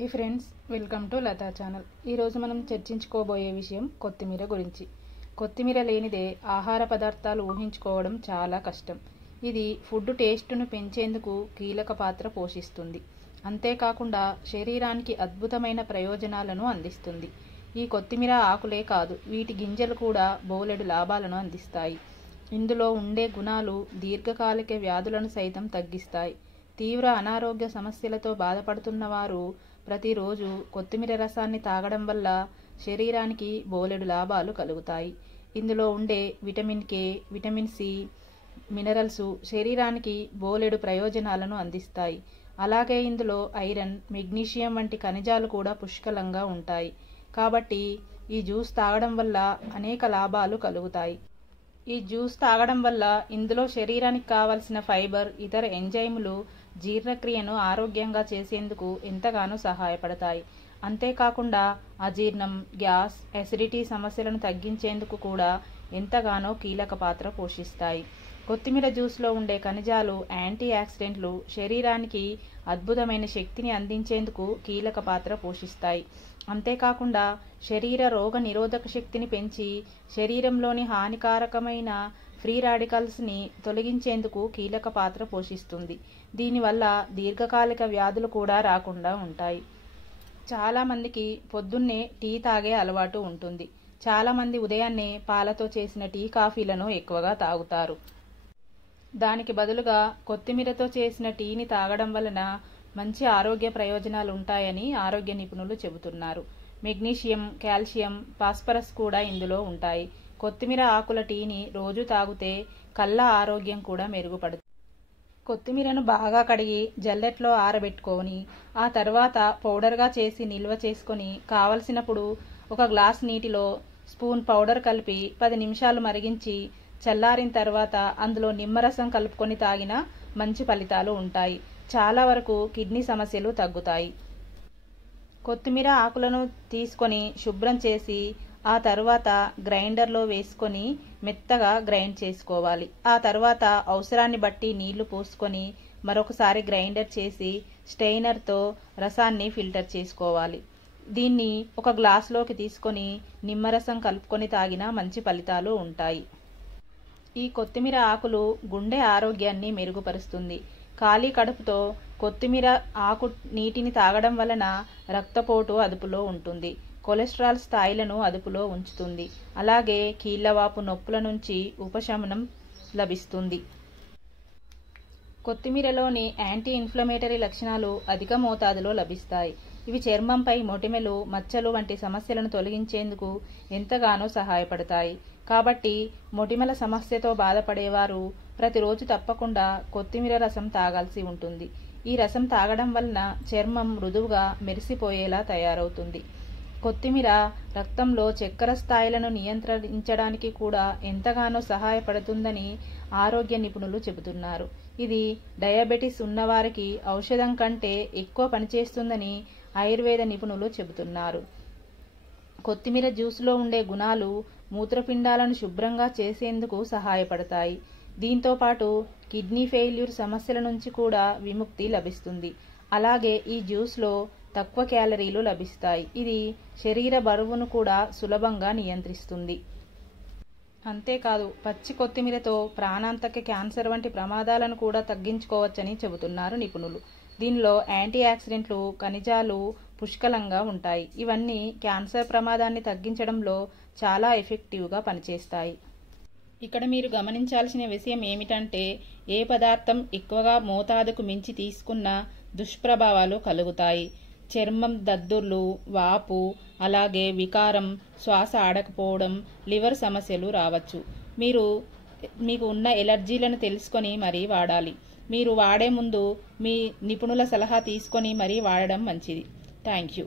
High friends, welcome to Latha channel. ఈరోజు మనం చర్చించుకోబోయే విషయం కొత్తిమీర గురించి. కొత్తిమీర లేనిదే ఆహార పదార్థాలు ఊహించుకోవడం చాలా కష్టం. ఇది ఫుడ్ టేస్ట్ను పెంచేందుకు కీలక పాత్ర పోషిస్తుంది. అంతేకాకుండా శరీరానికి అద్భుతమైన ప్రయోజనాలను అందిస్తుంది. ఈ కొత్తిమీర ఆకులే కాదు, వీటి గింజలు కూడా బోలెడు లాభాలను అందిస్తాయి. ఇందులో ఉండే గుణాలు దీర్ఘకాలిక వ్యాధులను సైతం తగ్గిస్తాయి. తీవ్ర అనారోగ్య సమస్యలతో బాధపడుతున్న వారు ప్రతిరోజు కొత్తిమీర రసాన్ని తాగడం వల్ల శరీరానికి బోలెడు లాభాలు కలుగుతాయి. ఇందులో ఉండే vitamin K, vitamin C, minerals శరీరానికి బోలెడు ప్రయోజనాలను అందిస్తాయి. అలాగే ఇందులో ఐరన్, మెగ్నీషియం వంటి ఖనిజాలు కూడా పుష్కలంగా ఉంటాయి. కాబట్టి ఈ జ్యూస్ తాగడం వల్ల అనేక లాభాలు కలుగుతాయి. ఈ జ్యూస్ తాగడం వల్ల ఇందులో శరీరానికి కావలసిన ఫైబర్, ఇతర ఎంజైములు జీర్ణక్రియను ఆరోగ్యంగా చేసేందుకు ఎంతగానో సహాయపడతాయి. అంతేకాకుండా అజీర్ణం, గ్యాస్, అసిడిటీ సమస్యలను తగ్గించేందుకు కూడా ఎంతగానో కీలక పాత్ర పోషిస్తాయి. కొత్తిమీర జ్యూస్లో ఉండే ఖనిజాలు, యాంటీ ఆక్సిడెంట్లు శరీరానికి అద్భుతమైన శక్తిని అందించేందుకు కీలక పాత్ర పోషిస్తాయి. అంతేకాకుండా శరీర రోగ నిరోధక శక్తిని పెంచి శరీరంలోని హానికారకమైన ఫ్రీ రాడికల్స్ని తొలగించేందుకు కీలక పాత్ర పోషిస్తుంది. దీనివల్ల దీర్ఘకాలిక వ్యాధులు కూడా రాకుండా ఉంటాయి. చాలామందికి పొద్దున్నే టీ తాగే అలవాటు ఉంటుంది. చాలామంది ఉదయాన్నే పాలతో చేసిన టీ, కాఫీలను ఎక్కువగా తాగుతారు. దానికి బదులుగా కొత్తిమీరతో చేసిన టీని తాగడం వలన మంచి ఆరోగ్య ప్రయోజనాలు ఉంటాయని ఆరోగ్య నిపుణులు చెబుతున్నారు. మెగ్నీషియం, కాల్షియం, ఫాస్ఫరస్ కూడా ఇందులో ఉంటాయి. కొత్తిమీర ఆకుల టీని రోజు తాగితే కళ్ళ ఆరోగ్యం కూడా మెరుగుపడుతుంది. కొత్తిమీరను బాగా కడిగి జల్లెట్లో ఆరబెట్టుకొని ఆ తర్వాత పౌడర్గా చేసి నిల్వ చేసుకొని కావలసినప్పుడు ఒక గ్లాస్ నీటిలో స్పూన్ పౌడర్ కలిపి 10 నిమిషాలు మరిగించి చల్లారిన తర్వాత అందులో నిమ్మరసం కలుపుకొని తాగినా మంచి ఫలితాలు ఉంటాయి. చాలా వరకు కిడ్నీ సమస్యలు తగ్గుతాయి. కొత్తిమీర ఆకులను తీసుకొని శుభ్రం చేసి ఆ తర్వాత గ్రైండర్లో వేసుకొని మెత్తగా గ్రైండ్ చేసుకోవాలి. ఆ తర్వాత అవసరాన్ని బట్టి నీళ్లు పోసుకొని మరొకసారి గ్రైండర్ చేసి స్టెయినర్తో రసాన్ని ఫిల్టర్ చేసుకోవాలి. దీన్ని ఒక గ్లాసులోకి తీసుకొని నిమ్మరసం కలుపుకొని తాగినా మంచి ఫలితాలు ఉంటాయి. ఈ కొత్తిమీర ఆకులు గుండె ఆరోగ్యాన్ని మెరుగుపరుస్తుంది. ఖాళీ కడుపుతో కొత్తిమీర ఆకు నీటిని తాగడం వలన రక్తపోటు అదుపులో ఉంటుంది. కొలెస్ట్రాల్ స్థాయిలను అదుపులో ఉంచుతుంది. అలాగే కీళ్లవాపు నొప్పుల నుంచి ఉపశమనం లభిస్తుంది. కొత్తిమీరలోని యాంటీ ఇన్ఫ్లమేటరీ లక్షణాలు అధిక మోతాదులో లభిస్తాయి. ఇవి చర్మంపై మొటిమలు, మచ్చలు వంటి సమస్యలను తొలగించేందుకు ఎంతగానో సహాయపడతాయి. కాబట్టి మొటిమల సమస్యతో బాధపడేవారు ప్రతిరోజు తప్పకుండా కొత్తిమీర రసం తాగాల్సి ఉంటుంది. ఈ రసం తాగడం వలన చర్మం మృదువుగా మెరిసిపోయేలా తయారవుతుంది. కొత్తిమీర రక్తంలో చక్కెర స్థాయిలను నియంత్రించడానికి కూడా ఎంతగానో సహాయపడుతుందని ఆరోగ్య నిపుణులు చెబుతున్నారు. ఇది డయాబెటిస్ ఉన్నవారికి ఔషధం కంటే ఎక్కువ పనిచేస్తుందని ఆయుర్వేద నిపుణులు చెబుతున్నారు. కొత్తిమీర జ్యూస్లో ఉండే గుణాలు మూత్రపిండాలను శుభ్రంగా చేసేందుకు సహాయపడతాయి. దీంతో పాటు కిడ్నీ ఫెయిల్యూర్ సమస్యల నుంచి కూడా విముక్తి లభిస్తుంది. అలాగే ఈ జ్యూస్లో తక్కువ క్యాలరీలు లభిస్తాయి. ఇది శరీర బరువును కూడా సులభంగా నియంత్రిస్తుంది. అంతేకాదు పచ్చి కొత్తిమీరతో ప్రాణాంతక క్యాన్సర్ వంటి ప్రమాదాలను కూడా తగ్గించుకోవచ్చని చెబుతున్నారు నిపుణులు. దీనిలో యాంటీ ఆక్సిడెంట్లు, ఖనిజాలు పుష్కలంగా ఉంటాయి. ఇవన్నీ క్యాన్సర్ ప్రమాదాన్ని తగ్గించడంలో చాలా ఎఫెక్టివ్గా పనిచేస్తాయి. ఇక్కడ మీరు గమనించాల్సిన విషయం ఏమిటంటే ఏ పదార్థం ఎక్కువగా మోతాదుకు మించి తీసుకున్నా దుష్ప్రభావాలు కలుగుతాయి. చర్మం దద్దుర్లు, వాపు, అలాగే వికారం, శ్వాస ఆడకపోవడం, లివర్ సమస్యలు రావచ్చు. మీకు ఉన్న ఎలర్జీలను తెలుసుకొని మరీ వాడాలి. మీరు వాడే ముందు మీ నిపుణుల సలహా తీసుకొని మరీ వాడడం మంచిది. Thank you.